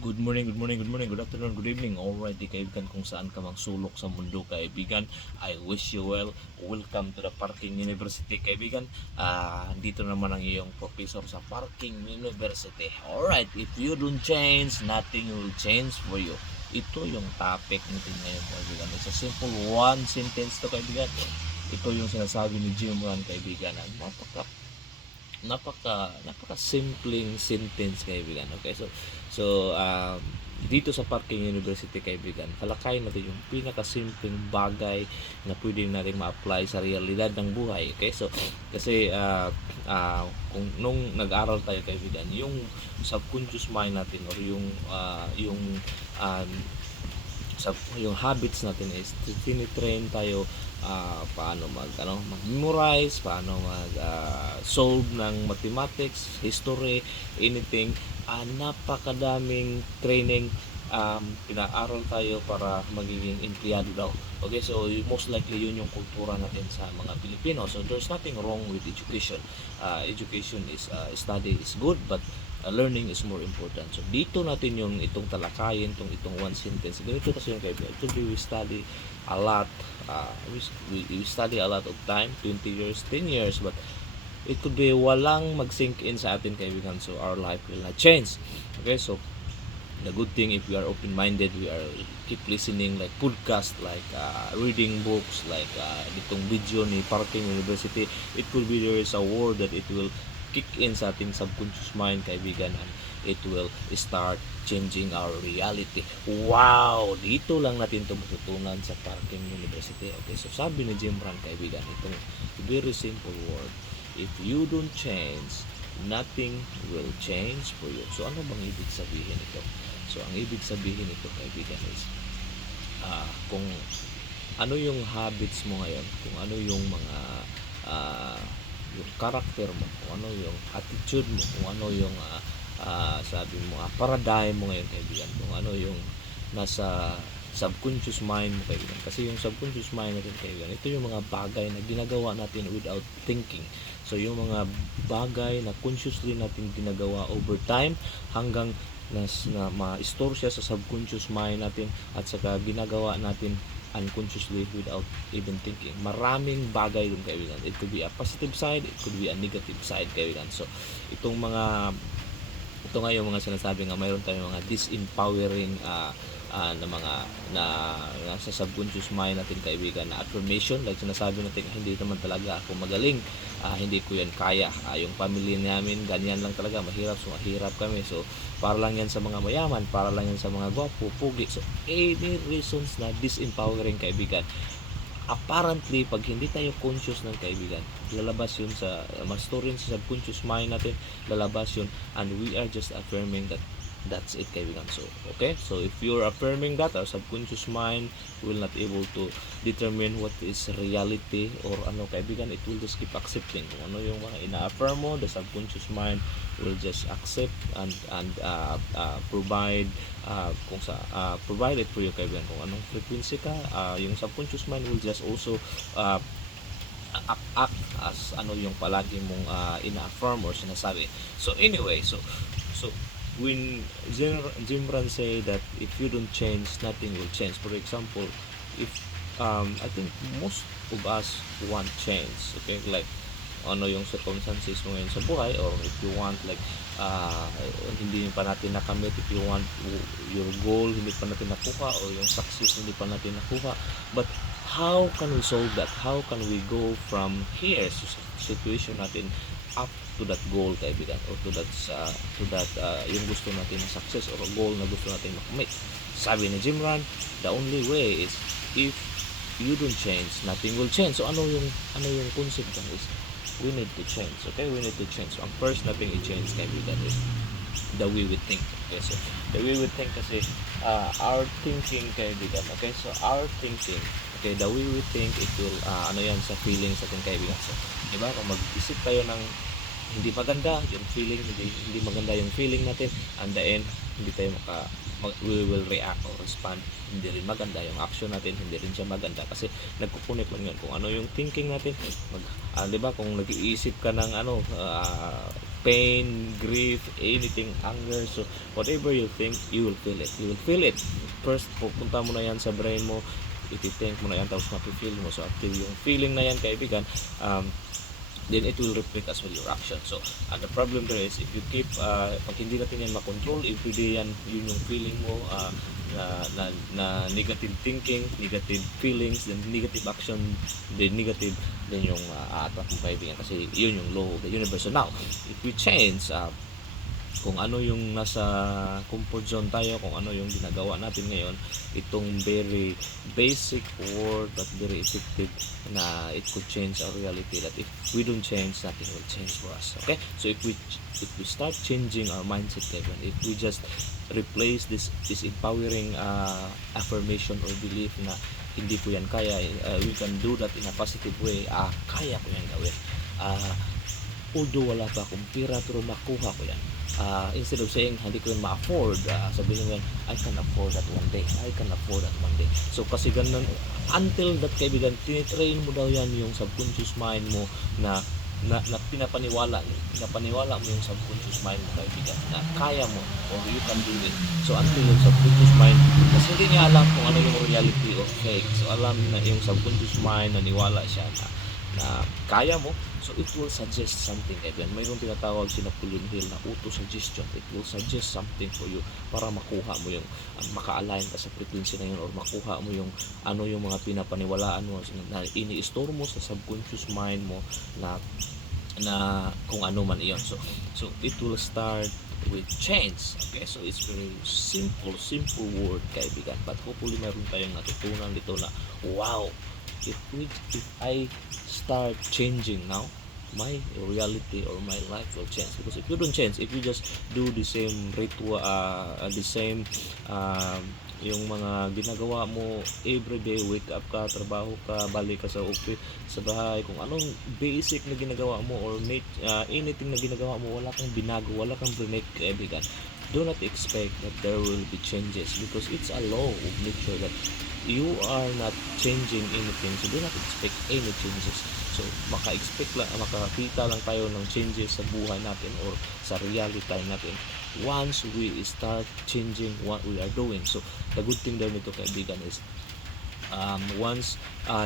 Good morning, good morning, good morning, good afternoon, good evening. Alright, di kaibigan kung saan ka mang sulok sa mundo, kaibigan. I wish you well. Welcome to the Parking University, kaibigan. Dito naman ang iyong professor sa Parking University. Alright, if you don't change, nothing will change for you. Ito yung topic natin ngayon, kaibigan. It's a simple one sentence to, kaibigan. Ito yung sinasabi ni Jim Rohn, kaibigan. Napaka simpleng sentence, kaibigan. Okay, so dito sa Parking University, kaibigan, kalakayin natin yung pinakasimpleng bagay na pwede natin ma-apply sa realidad ng buhay. Okay, so kasi kung nung nag-aral tayo, kaibigan, yung subconscious mind natin or uh, yung habits natin is tinitrain tayo paano mag-memorize, paano solve ng mathematics, history, anything. Napakadaming training pinaaral tayo para magiging empleyado daw. Okay, so most likely yun yung kultura natin sa mga Pilipino. So there's nothing wrong with education. Education is study is good, but learning is more important. So dito natin yung itong talakayin, itong one sentence. Ganito kasi yung kaibigan. Today we study a lot. We study a lot of time, 20 years, 10 years, but it could be walang mag-sink in sa atin, kaibigan. So our life will not change. Okay, so the good thing, if we are open-minded, we are keep listening like podcast, like reading books, like itong video ni Parking University. It could be there is a word that it will kick in sa ating subconscious mind, kaibigan, and it will start changing our reality. Wow! Dito lang natin ito matutunan sa Parking University. Okay, so sabi ni Jim Rohn, kaibigan, itong very simple word: if you don't change, nothing will change for you. So ano bang ibig sabihin ito? So ang ibig sabihin nito, kaibigan, is kung ano yung habits mo ngayon, kung ano yung mga yung character mo, kung ano yung attitude mo, kung ano yung sabi mo paradigm mo ngayon, kaibigan, kung ano yung nasa subconscious mind mo, kaibigan. Kasi yung subconscious mind natin, kaibigan, ito yung mga bagay na ginagawa natin without thinking. So yung mga bagay na consciously natin ginagawa over time hanggang na ma-store siya sa subconscious mind natin, at saka ginagawa natin unconsciously without even thinking. Maraming bagay dun, kaibigan. It could be a positive side, it could be a negative side, kaibigan. So ito nga yung mga sinasabi nga, mayroon tayong mga disempowering na mga nasa subconscious mind natin, kaibigan, na affirmation, like sinasabi natin, hindi naman talaga ako magaling, hindi ko yan kaya, yung family namin ganyan lang talaga, mahirap, so mahirap kami, so para lang yan sa mga mayaman, para lang yan sa mga gwapo, pugi. So any reasons na disempowering, kaibigan. Apparently, pag hindi tayo conscious ng, kaibigan, lalabas yun sa ma-store yun sa subconscious mind natin, lalabas yun, and we are just affirming that that's it, kaibigan. So okay, so if you're affirming that, our subconscious mind will not able to determine what is reality or ano, kaibigan. It will just keep accepting kung ano yung mga ina-affirm mo. The subconscious mind will just accept and provide provide it for you, kaibigan. Kung anong frequency ka, yung subconscious mind will just also act as ano yung palagi mong ina-affirm or sinasabi. So anyway, so when Jim Rohn say that if you don't change, nothing will change. For example, if I think most of us want change, okay, like ano yung circumstances mo ngayon sa buhay, or if you want like hindi pa natin nakamit, if you want your goal hindi pa natin nakuha, or yung success hindi pa natin nakuha, but how can we solve that? How can we go from here sa situation natin up to that goal, kaibigan, or to that yung gusto natin na success or goal na gusto natin makamit? Sabi ni Jim Rohn, the only way is if you don't change, nothing will change. So ano yung concept ng is we need to change. Okay, we need to change. So ang first natin i-change, kaibigan, is the way we think. Okay, so the way we think, kasi our thinking, kaibigan. Okay, so our thinking, okay, the way we think, it will ano yan sa feelings natin, kaibigan. So diba, kung mag-isip tayo ng hindi maganda yung feeling, hindi maganda yung feeling natin, and the end hindi tayo we will react or respond, hindi rin maganda yung action natin, hindi rin siya maganda, kasi nagkukunik lang yun kung ano yung thinking natin. Di ba, kung nag-iisip ka ng pain, grief, anything, anger. So whatever you think, you will feel it. You will feel it. First, pupunta mo na yan sa brain mo, iti-think mo na yan, tapos mapifeel mo. So after yung feeling na yan, kaibigan, then it will reflect as well your action. So the problem there is, if you keep pag hindi natin yan makontrol, everyday yan, yun yung feeling mo, na negative thinking, negative feelings, then negative action, then negative, then yung attack mo, kaibigan, kasi yun yung law of the universe. So now, if we change kung ano yung nasa comfort zone tayo, kung ano yung ginagawa natin ngayon, itong very basic word but very effective, na it could change our reality, that if we don't change, nothing will change for us. Okay, so if we start changing our mindset, even if we just replace this empowering affirmation or belief na hindi ko yan kaya, we can do that in a positive way. Kaya ko yan gawin, although wala pa akong pira, pero makuha ko yan. Instead of saying hindi ko yun ma-afford, sabihin mo yan, I can afford that one day, I can afford that one day. So kasi ganun, until that, kaibigan, tinitrain mo daw yan yung subconscious mind mo, na pinapaniwala mo yung subconscious mind mo, kaibigan, na kaya mo or you can do it. So until yung subconscious mind, kasi hindi niya alam kung ano yung reality or fake, so alam na yung subconscious mind, naniwala siya na kaya mo, so it will suggest something. Even mayroong tinatawag si Napoleon Hill na auto-suggestion. It will suggest something for you para makuha mo yung maka-align ka sa frequency na yun, or makuha mo yung ano yung mga pinapaniwalaan mo na ini-store mo sa subconscious mind mo, na kung ano man iyon. So it will start with change. Okay, so it's very simple word, kaibigan, but hopefully meron tayong natutunan dito na wow, if I start changing now, my reality or my life will change. Because if you don't change, if you just do the same ritual, the same yung mga ginagawa mo everyday, wake up ka, trabaho ka, balik ka sa office, sa bahay, kung anong basic na ginagawa mo, or anything na ginagawa mo, wala kang binago, wala kang break, kaibigan, do not expect that there will be changes, because it's a law of nature that you are not changing anything. So do not expect any changes. So maka-expect lang, makakita lang tayo ng changes sa buhay natin or sa reality natin once we start changing what we are doing. So the good thing there nito, kaibigan, is once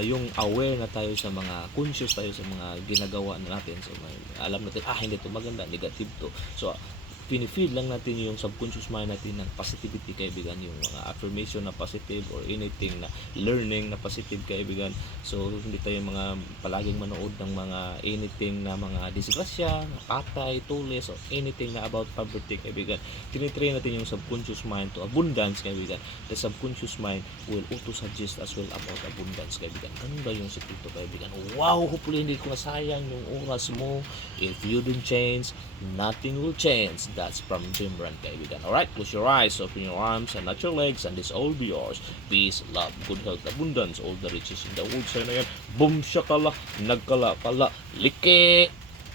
yung aware na tayo sa mga, conscious tayo sa mga ginagawa natin, so alam natin, hindi to maganda, negative to. So pinifeed lang natin yung subconscious mind natin ng positivity, kaibigan, yung mga affirmation na positive or anything na learning na positive, kaibigan. So hindi tayo mga palaging manood ng mga anything na mga disgrasya, patay, tulis, or anything na about poverty, kaibigan. Tinitrain natin yung subconscious mind to abundance, kaibigan. The subconscious mind will auto-suggest as well about abundance, kaibigan. Ganun ba yung sikreto, kaibigan? Wow, hopefully hindi ko nasayang yung oras mo. If you don't change, nothing will change. That's from Jim Brand, kaibigan. Alright, close your eyes, open your arms, and not your legs, and this all be yours. Peace, love, good health, abundance, all the riches in the world. Sa'yo na yan. Boom, shakala, nagkala, pala, like.